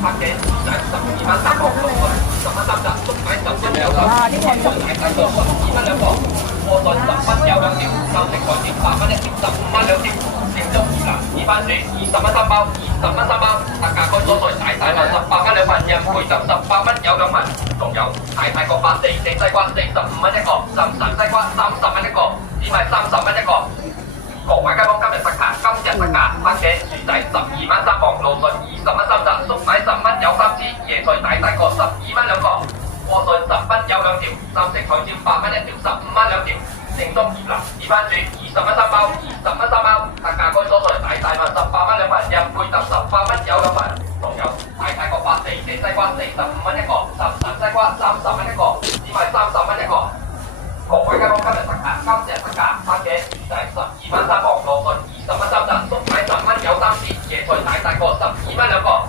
黑嘅仔12蚊3個，10蚊3隻，粟米10蚊有3，大細個12蚊2個，臥筍10蚊有2條，收成海鮮8蚊1條，15蚊2條，成竹魚腩2番薯20蚊3包，20蚊3包，特價乾蔬菜大份18蚊2份，人配搭18蚊有2份，仲有大個白地西瓜45蚊1個，深神西瓜30蚊1個，只賣30蚊1個。各位街坊今日特價，黑嘅薯仔12蚊3磅，蘆筍20蚊3隻，粟米10蚊有3支，椰菜大個12蚊2個，臥筍10蚊有2條，三色彩椒8蚊1條，15蚊2條，成竹魚腩2番薯20蚊3包，20蚊3包，特價乾蔬菜大份18蚊2份，人配搭18蚊有2份，仲有大個白地西瓜45蚊1個，深神西瓜30蚊1個，只賣30蚊1個。各位街坊今日特價，黑嘅薯仔12蚊3磅，蘆筍20蚊3隻，粟米10蚊有3支，椰菜大個12蚊2個。